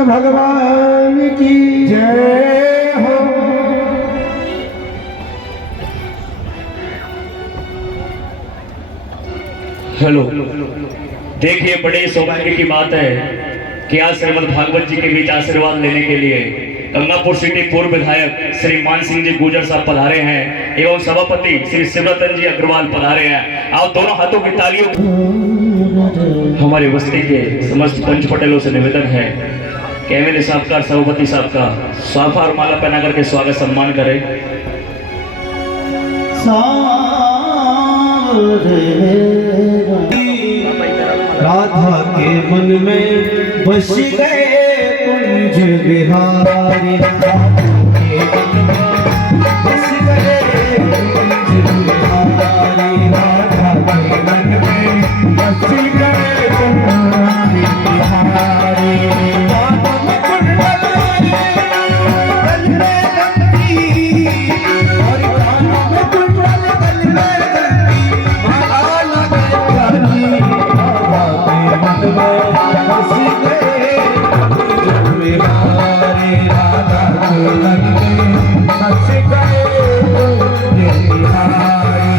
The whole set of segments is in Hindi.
शंकर भगवान की जय हो। हेलो, देखिए बड़े सौभाग्य की बात है कि आज श्रीमद् भागवत जी के बीच आशीर्वाद लेने के लिए गंगापुर सिटी पूर्व विधायक श्री मान सिंह जी गुजर साहब पधारे हैं एवं सभापति श्री शिवरतन जी अग्रवाल पधारे हैं। आप दोनों हाथों की तालियों हमारे बस्ती के समस्त पंच पटेलों से निवेदन है कि एमएलए साहब का, सभापति साहब का साफा और माला पहना करके स्वागत सम्मान करें। राधा के मन में बस गए कुंज बिहारी, राधा के मन में बस गए कुंज बिहारी, राधा के मन में बस गए कुंज बिहारी। बातों में कुंडल गल में गंगी और कानों में कुंडल गल में गंगी, माला लगे प्यारी, मन में बस गए कुंज बिहारी, राधा के मन में बस गए कुंज बिहारी।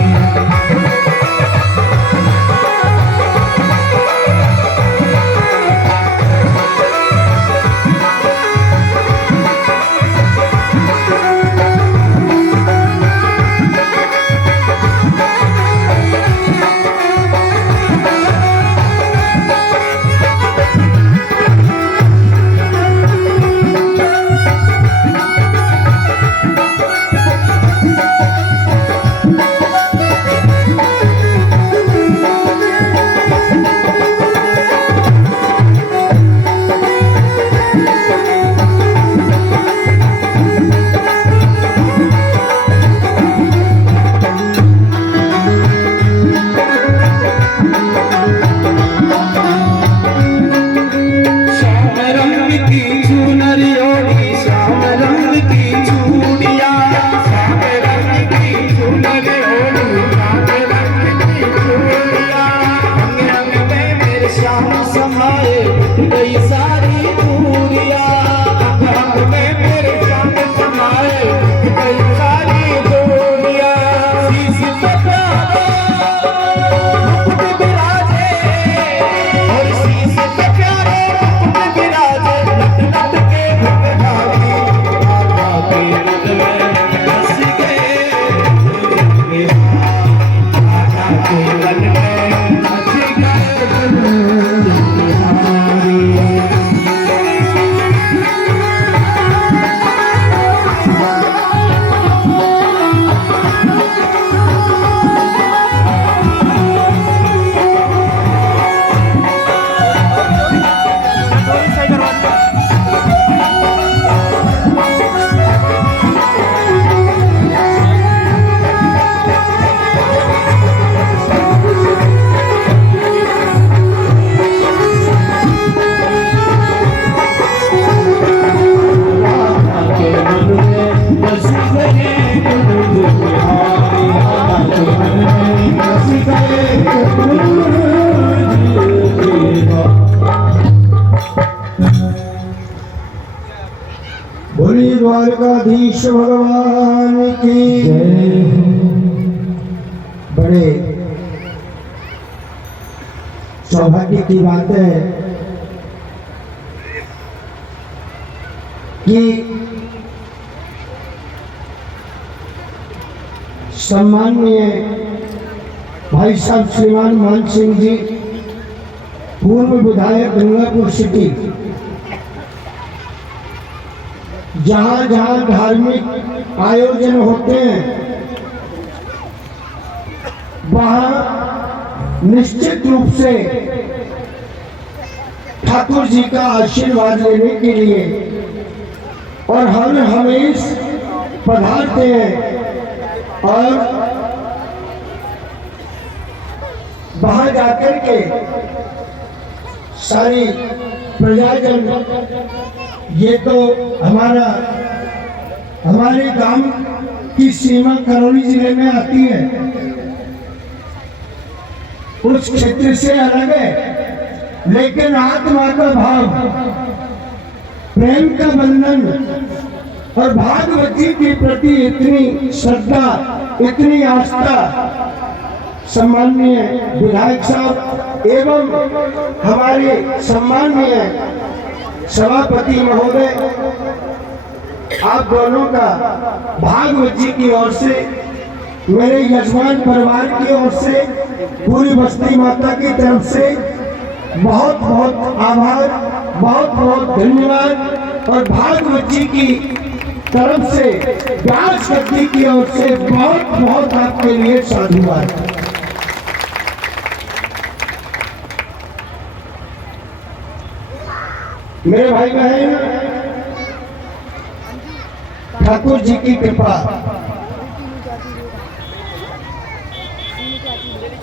बोलिए द्वारकाधीश भगवान की जय। बड़े सौभाग्य की बात है कि सम्माननीय भाई साहब श्रीमान मान सिंह जी पूर्व विधायक गंगापुर सिटी, जहाँ जहाँ धार्मिक आयोजन होते हैं वहाँ निश्चित रूप से ठाकुर जी का आशीर्वाद लेने के लिए और हर हमेश पधारते हैं और वहाँ जाकर के सारी प्रजाजन, ये तो हमारे गांव की सीमा करौली जिले में आती है, उस क्षेत्र से अलग है, लेकिन आत्मा का भाव प्रेम का बंधन और भागवत जी के प्रति इतनी श्रद्धा, इतनी आस्था सम्माननीय विधायक साहब एवं हमारे सम्माननीय सभापति महोदय, आप दोनों का भागवत जी की ओर से, मेरे यजमान परिवार की ओर से, पूरी बस्ती माता की तरफ से बहुत बहुत आभार, बहुत बहुत धन्यवाद। और भागवत जी की तरफ से व्यास शक्ति की ओर से बहुत बहुत आपके लिए साधुवाद। मेरे भाई बहन, ठाकुर जी की कृपा,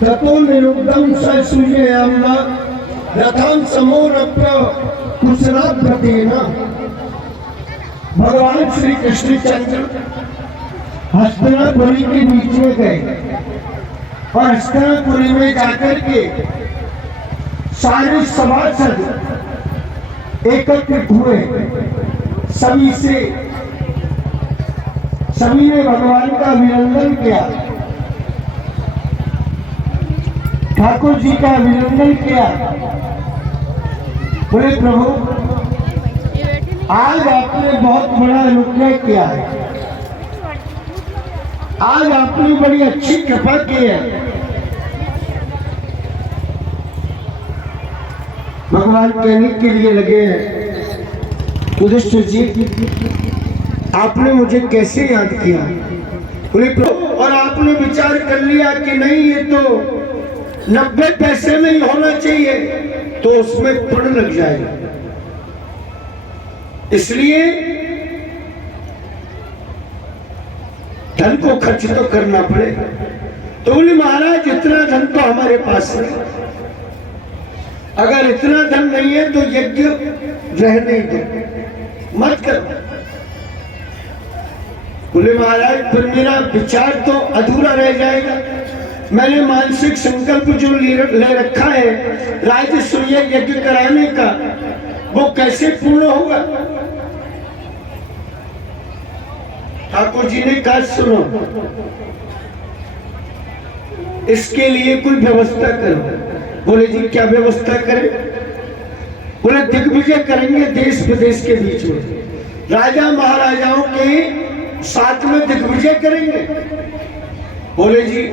ततो निरुद्धम सूर्ययाम्ना रथम समोरप्य कुशलाभ्रतेन। भगवान श्री कृष्णचंद्र हस्तिनापुरी के बीच में गए और हस्तिनापुरी में जाकर के सारे सभासद एकत्रित हुए। सभी ने भगवान का अभिनंदन किया, ठाकुर जी का अभिनंदन किया। बोले प्रभु, आज आपने बहुत बड़ा अनुग्रह किया है, आज आपने बड़ी अच्छी कृपा की है। भगवान कहने के लिए लगे हैं, युधिष्ठिर जी आपने मुझे कैसे याद किया? बोले प्रभु, और आपने विचार कर लिया कि नहीं, ये तो 90 पैसे में ही होना चाहिए, तो उसमें पुण्य लग जाएगा, इसलिए धन को खर्च तो करना पड़ेगा। तो बोले महाराज, इतना धन तो हमारे पास नहीं, अगर इतना धन नहीं है तो यज्ञ रहने दो, मत करो। बोले महाराज, फिर मेरा विचार तो अधूरा रह जाएगा। मैंने मानसिक संकल्प जो ले रखा है राजसूय यज्ञ कराने का, वो कैसे पूर्ण होगा? ठाकुर जी ने कहा, सुनो, इसके लिए कोई व्यवस्था करो। बोले जी क्या व्यवस्था करें? बोले दिग्विजय करेंगे देश विदेश के बीच में, राजा महाराजाओं के साथ में दिग्विजय करेंगे। बोले जी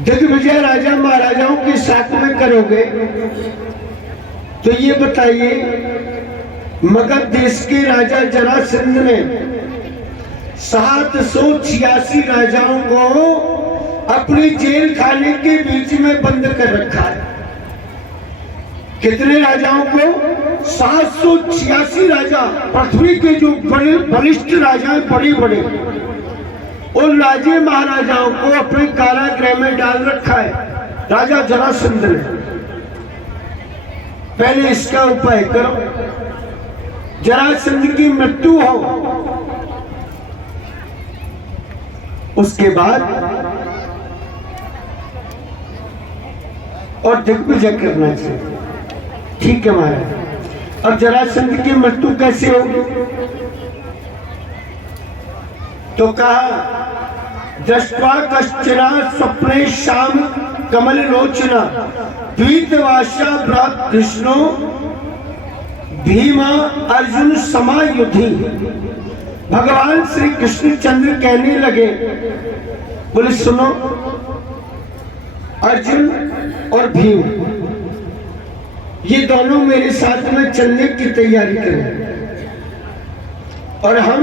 दिग्विजय राजा महाराजाओं के साथ में करोगे तो ये बताइए, मगध देश के राजा जरासंध ने 786 राजाओं को अपनी जेल खाने के बीच में बंद कर रखा है। कितने राजाओं को? 786 राजा, पृथ्वी के जो बड़े बलिष्ठ राजा हैं, बड़े बड़े, उन राजे महाराजाओं को अपने कारागृह में डाल रखा है राजा जरासंध ने। पहले इसका उपाय करो, जरासंध की मृत्यु हो, उसके बाद और दिग्विजय करना चाहिए। ठीक है महाराज। अब जरासंध की मृत्यु कैसे होगी? तो कहा, दृष्ट्वा कश्चन स्वप्ने श्याम कमल लोचना द्वीतवासा भ्रात कृष्णो भीमा अर्जुन समायुधि। भगवान श्री कृष्णचंद्र कहने लगे, बोले सुनो, अर्जुन और भीम ये दोनों मेरे साथ में चलने की तैयारी करें और हम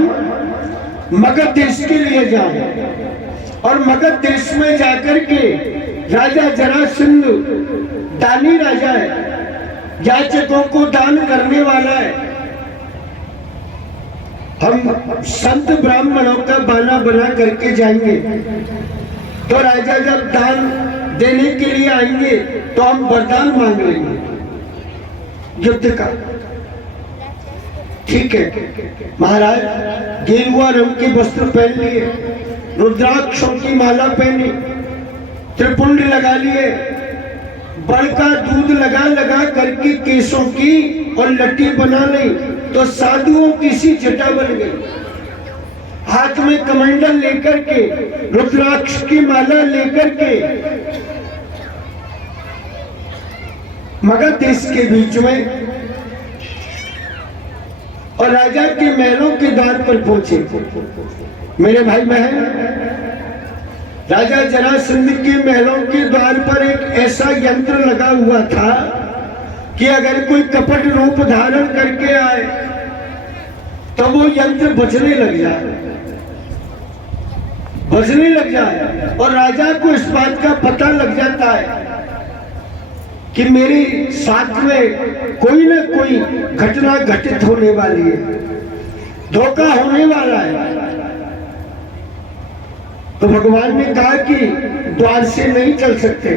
मगध देश के लिए जाएं, और मगध देश में जाकर के राजा जरासंध दानी राजा है, याचकों को दान करने वाला है। हम संत ब्राह्मणों का बाना बना करके जाएंगे, तो राजा जब दान देने के लिए आएंगे तो हम वरदान मांग लेंगे युद्ध का। ठीक है महाराज। गेरुआ रंग के वस्त्र पहन लिए, रुद्राक्षों की माला पहनी, त्रिपुंड लगा लिए, बड़ का दूध लगा लगा करके केसों की और लट्टी बना ली तो साधुओं की सी जटा बन गई। हाथ में कमंडल लेकर के, रुद्राक्ष की माला लेकर के मगध देश के बीच में और राजा के महलों के द्वार पर पहुंचे। मेरे भाई बहन, राजा जरासंध के महलों के द्वार पर एक ऐसा यंत्र लगा हुआ था कि अगर कोई कपट रूप धारण करके आए तो वो यंत्र बजने लग जाए और राजा को इस बात का पता लग जाता है कि मेरे साथ में कोई ना कोई घटना घटित होने वाली है, धोखा होने वाला है। तो भगवान ने कहा कि द्वार से नहीं चल सकते।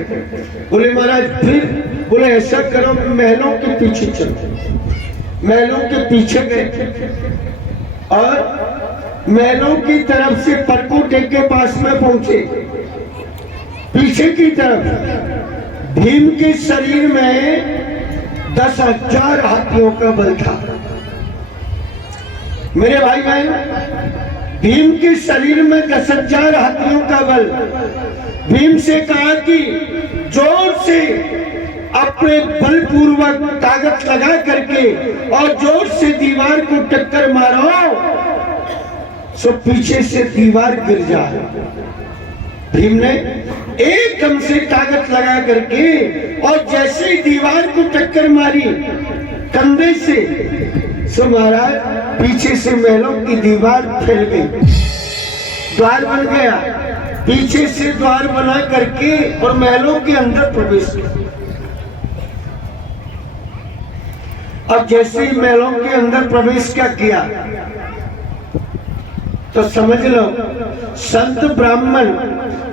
बोले महाराज फिर? बोले ऐसा करो, महलों के पीछे चलो। महलों के पीछे गए और महलों की तरफ से परकोटे के पास में पहुंचे। पीछे की तरफ भीम के शरीर में 10,000 हाथियों का बल था। मेरे भाई बहन, भीम के शरीर में 10,000 हाथियों का बल। भीम से कहा कि जोर से अपने बलपूर्वक ताकत लगा करके और जोर से दीवार को टक्कर मारो, सो पीछे से दीवार गिर जाए। भीम ने एकदम से ताकत लगा करके और जैसे ही दीवार को टक्कर मारी कंधे से, सो महाराज पीछे से महलों की दीवार फैल गई, द्वार बन गया। पीछे से द्वार बना करके और महलों के अंदर प्रवेश किया। अब जैसे ही महलों के अंदर प्रवेश क्या किया तो समझ लो संत ब्राह्मण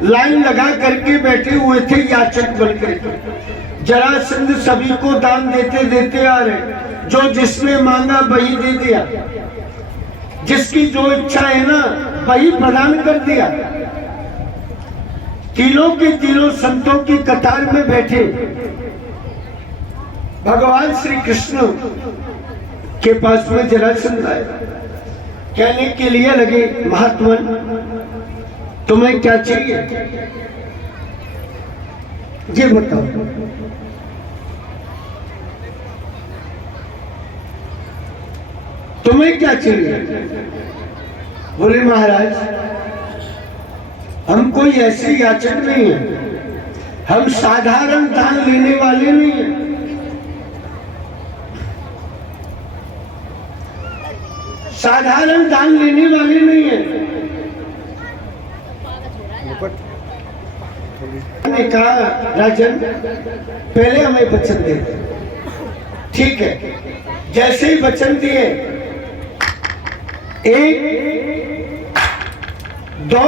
लाइन लगा करके बैठे हुए थे याचक बनकर। जरासंध सभी को दान देते देते आ रहे, जो जिसने मांगा वही दे दिया, जिसकी जो इच्छा है ना वही प्रदान कर दिया। तीनों के तीनों संतों की कतार में बैठे भगवान श्री कृष्ण के पास में जरासंध आए। कहने के लिए लगे, महात्मन तुम्हें क्या चाहिए ये बताओ। तुम्हें क्या चाहिए? बोले महाराज हम कोई ऐसे याचक नहीं है, हम साधारण दान लेने वाले नहीं हैं। साधारण दान लेने वाले नहीं है। ने कहा राजन पहले हमें वचन दे। ठीक है, जैसे ही वचन दिए 1 2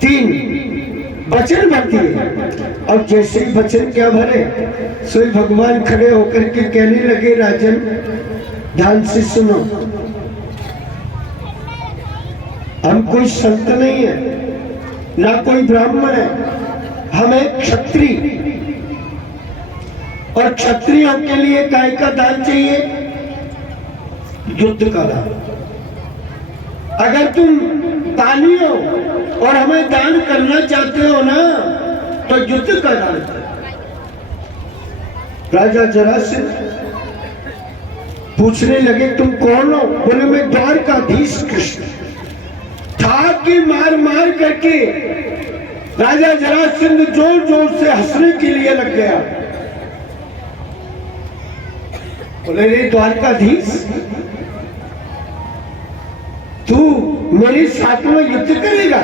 3 वचन भर दिए। और जैसे ही वचन क्या भरे सोई भगवान खड़े होकर के कहने लगे, राजन ध्यान से सुनो, हम कोई संत नहीं है ना कोई ब्राह्मण है, हम एक क्षत्रिय। और क्षत्रियों के लिए काय का दान चाहिए? युद्ध का दान। अगर तुम दानी हो और हमें दान करना चाहते हो ना तो युद्ध का दान करो। राजा जरासंध पूछने लगे तुम कौन हो? बोले मैं द्वारकाधीश कृष्ण। था कि मार मार करके राजा जरासंध जोर जोर से हंसने के लिए लग गया। बोले रे द्वारकाधीश, तू मेरे साथ में युद्ध करेगा?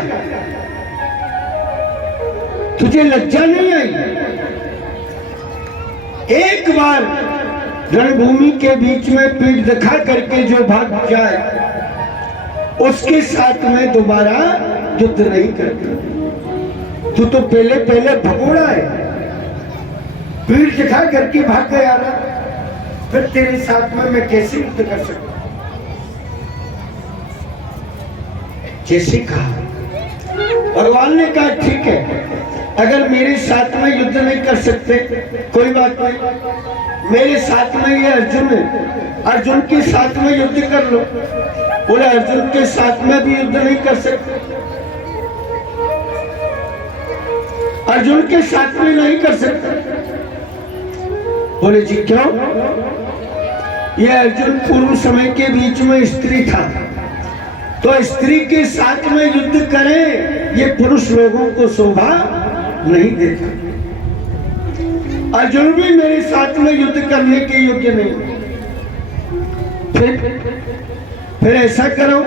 तुझे लज्जा नहीं आई? एक बार रणभूमि के बीच में पीठ दिखा करके जो भाग जाए उसके साथ में दोबारा युद्ध नहीं करता। तू तो पहले पहले भगोड़ा है, पीठ दिखा करके भाग गया ना, फिर तेरे साथ में मैं कैसे युद्ध कर सकता? जैसे कहा भगवान ने कहा ठीक है, अगर मेरे साथ में युद्ध नहीं कर सकते कोई बात नहीं, मेरे साथ में ये अर्जुन है, अर्जुन के साथ में युद्ध कर लो। बोले अर्जुन के साथ में भी युद्ध नहीं कर सकते, अर्जुन के साथ में नहीं कर सकते। बोले जी क्यों? ये अर्जुन पूर्व समय के बीच में स्त्री था, तो स्त्री के साथ में युद्ध करे ये पुरुष लोगों को शोभा नहीं देता। अर्जुन भी मेरे साथ में युद्ध करने के योग्य नहीं। फिर ऐसा करो,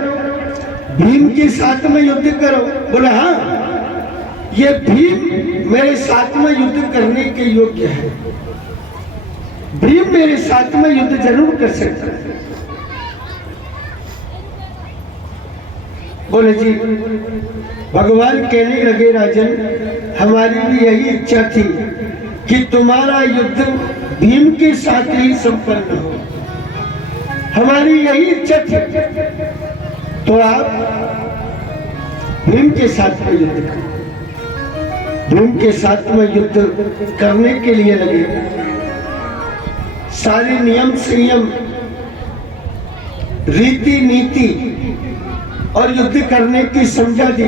भीम के साथ में युद्ध करो। बोले हाँ, ये भीम मेरे साथ में युद्ध करने के योग्य है, भीम मेरे साथ में युद्ध जरूर कर सकता है। बोले जी भगवान कहने लगे राजन, हमारी भी यही इच्छा थी कि तुम्हारा युद्ध भीम के साथ ही संपन्न हो, हमारी यही इच्छा थी। तो आप भीम के साथ में युद्ध करें। भीम के साथ में युद्ध करने के लिए लगे, सारे नियम संयम रीति नीति और युद्ध करने की समझा दी।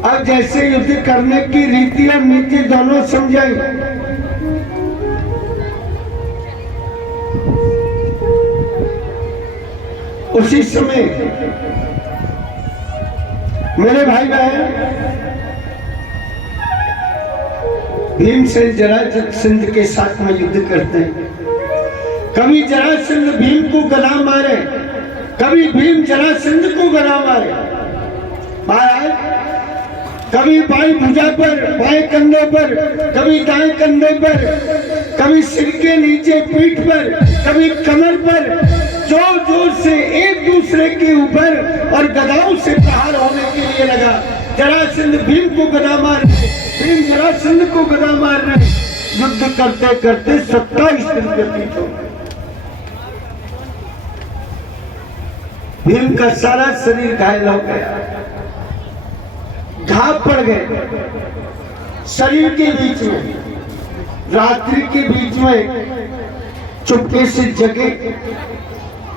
अब जैसे युद्ध करने की रीति और नीति दोनों समझाई, उसी समय मेरे भाई बहन भीमसेन जरासंध के साथ में युद्ध करते हैं। कभी जरासंध भीम को गला मारे, कभी भीम जरासंध को गला मारे। महाराज कभी बाएं भुजा पर, बाएं कंधे पर, कभी दाएं कंधे पर, कभी सिर के नीचे पीठ पर, कभी कमर पर, जोर जोर से एक दूसरे के ऊपर और गदाओं से प्रहार होने के लिए लगा। जरासंध भीम को गदा मार रहे, भीम जरासंध को गदा मार रहे। युद्ध करते करते 27 दिन व्यतीत हो गए। भीम का सारा शरीर घायल हो गया, घाव पड़ गए शरीर के बीच में। रात्रि के बीच में चुपके से जगे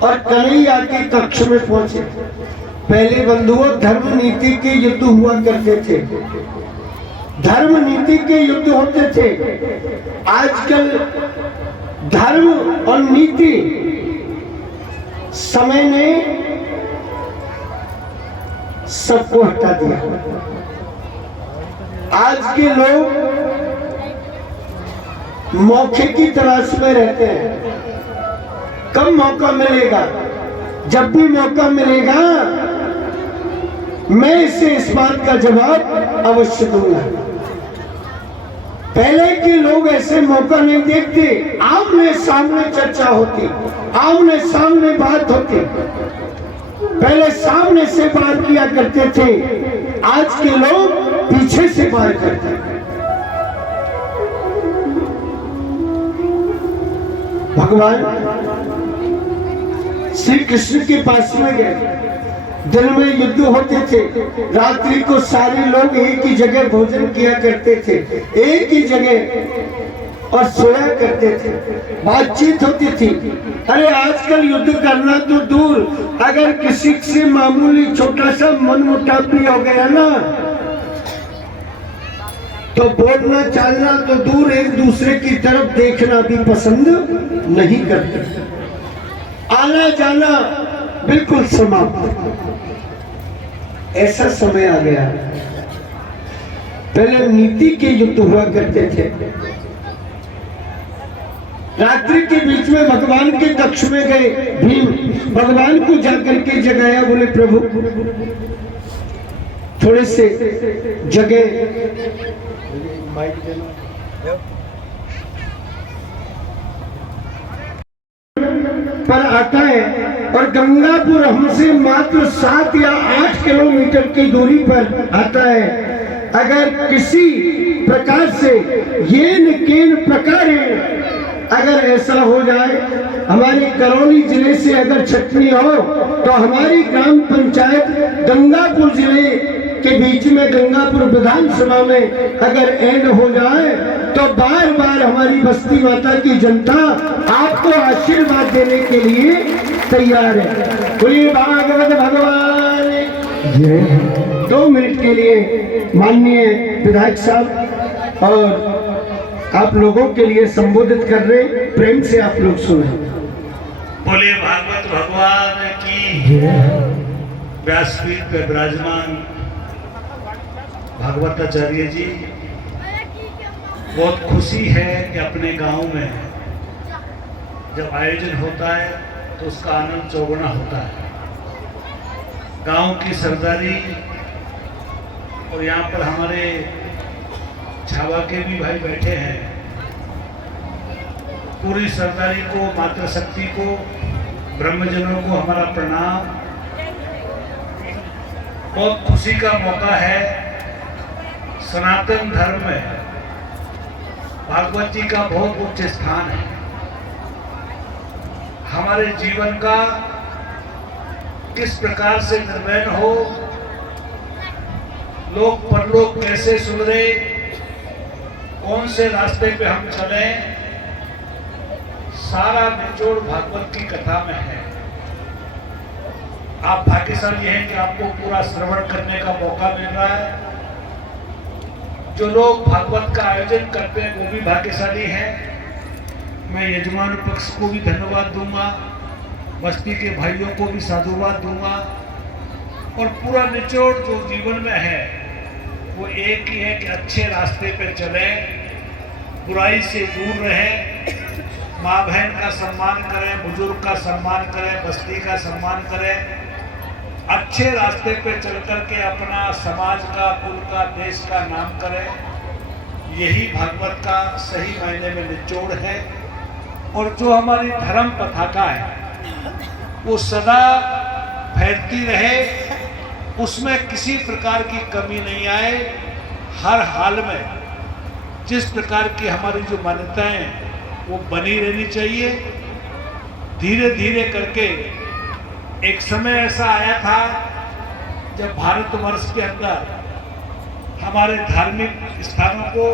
और कन्हैया के कक्ष में पहुंचे। पहले बंधुओं धर्म नीति के युद्ध हुआ करते थे, धर्म नीति के युद्ध होते थे। आजकल धर्म और नीति समय ने सबको हटा दिया। आज के लोग मौके की तलाश में रहते हैं। कब मौका मिलेगा? जब भी मौका मिलेगा मैं इसे इस बात का जवाब अवश्य दूंगा। पहले के लोग ऐसे मौका नहीं देखते, आमने सामने चर्चा होती, आमने सामने बात होती। पहले सामने से बात किया करते थे, आज के लोग पीछे से बात करते हैं। भगवान श्री कृष्ण के पास में गए। दिन में युद्ध होते थे, रात्रि को सारे लोग एक ही जगह भोजन किया करते थे, एक ही जगह और सोया करते थे, बातचीत होती थी। अरे आजकल युद्ध करना तो दूर, अगर किसी से मामूली छोटा सा मनमुटाव भी हो गया ना तो बोलना चालना तो दूर, एक दूसरे की तरफ देखना भी पसंद नहीं करते। आना जाना बिल्कुल समाप्त। ऐसा समय आ गया। पहले नीति के युद्ध हुआ करते थे। रात्रि के बीच में भगवान के कक्ष में गए भीम, भगवान को जाकर के जगाया। बोले प्रभु थोड़े से जगह पर आता है और गंगापुर हमसे मात्र 7 या 8 किलोमीटर की दूरी पर आता है। अगर किसी प्रकार से येन केन प्रकार अगर ऐसा हो जाए, हमारे करौली जिले से अगर छटनी हो तो हमारी ग्राम पंचायत गंगापुर जिले कि बीच में गंगापुर विधानसभा में अगर एंड हो जाए तो बार बार हमारी बस्ती माता की जनता आपको आशीर्वाद देने के लिए तैयार है। बोलिए भागवत भगवान जय। 2 मिनट के लिए माननीय विधायक साहब और आप लोगों के लिए संबोधित कर रहे, प्रेम से आप लोग सुने। बोले भागवत भगवान की व्यासपीठ पे विराजमान भागवताचार्य जी, बहुत खुशी है कि अपने गांव में जब आयोजन होता है तो उसका आनंद चौगुना होता है। गांव की सरदारी और यहाँ पर हमारे छावा के भी भाई बैठे हैं, पूरी सरदारी को, मातृशक्ति को, ब्रह्मजनों को हमारा प्रणाम। बहुत खुशी का मौका है। सनातन धर्म में भागवत जी का बहुत उच्च स्थान है। हमारे जीवन का किस प्रकार से निर्णय हो, लोक परलोक कैसे सुधरे, कौन से रास्ते पे हम चले, सारा निचोड़ भागवत की कथा में है। आप भाग्यशाली हैं कि आपको पूरा श्रवण करने का मौका मिल रहा है। जो लोग भागवत का आयोजन करते हैं वो भी भाग्यशाली हैं। मैं यजमान पक्ष को भी धन्यवाद दूंगा, बस्ती के भाइयों को भी साधुवाद दूंगा, और पूरा निचोड़ जो जीवन में है वो एक ही है कि अच्छे रास्ते पे चले, बुराई से दूर रहें, माँ बहन का सम्मान करें, बुजुर्ग का सम्मान करें, बस्ती का सम्मान करें, अच्छे रास्ते पे चल करके अपना समाज का, कुल का, देश का नाम करें। यही भागवत का सही मायने में निचोड़ है। और जो हमारी धर्म पताका है वो सदा फैलती रहे, उसमें किसी प्रकार की कमी नहीं आए। हर हाल में जिस प्रकार की हमारी जो मान्यताएं हैं वो बनी रहनी चाहिए। धीरे धीरे करके एक समय ऐसा आया था जब भारतवर्ष के अंदर हमारे धार्मिक स्थानों को,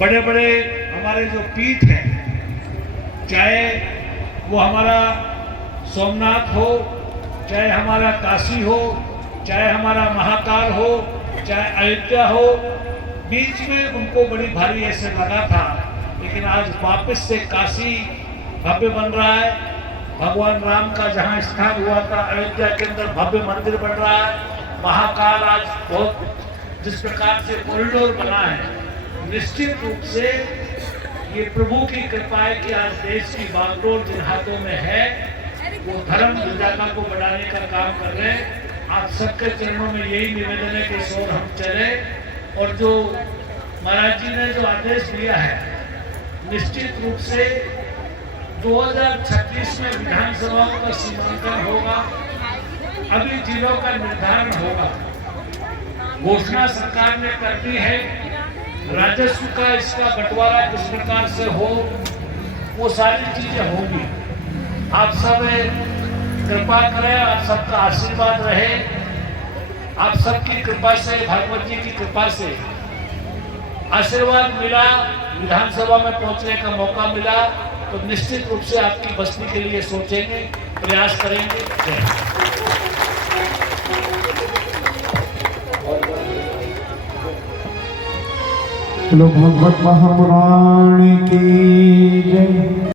बड़े बड़े हमारे जो पीठ हैं, चाहे वो हमारा सोमनाथ हो, चाहे हमारा काशी हो, चाहे हमारा महाकाल हो, चाहे अयोध्या हो, बीच में उनको बड़ी भारी ऐसे लगा था। लेकिन आज वापस से काशी भव्य बन रहा है। भगवान राम का जहाँ स्थान हुआ था अयोध्या के अंदर भव्य मंदिर बन रहा है। महाकाल आज बहुत जिस प्रकार से कॉरिडोर बना है, निश्चित रूप से ये प्रभु की कृपा है कि आज देश की बागडोर जिन हाथों में है वो धर्म विधाता को बढ़ाने का काम कर रहे हैं। आप सबके चरणों में यही निवेदन है कि इस ओर हम चले, और जो महाराज जी ने जो आदेश दिया है, निश्चित रूप से 2036 में विधानसभाओं का सीमांकन होगा, अभी जिलों का निर्धारण होगा। घोषणा सरकार ने कर दी है, राजस्व का इसका बंटवारा किस प्रकार से हो, वो सारी चीजें होंगी। आप सब कृपा करें, आप सबका आशीर्वाद रहे। आप सबकी कृपा से, भागवत जी की कृपा से आशीर्वाद मिला, विधानसभा में पहुंचने का मौका मिला, तो निश्चित रूप से आपकी बस्ती के लिए सोचेंगे, प्रयास करेंगे। लोग भगवत महापुराण की जय।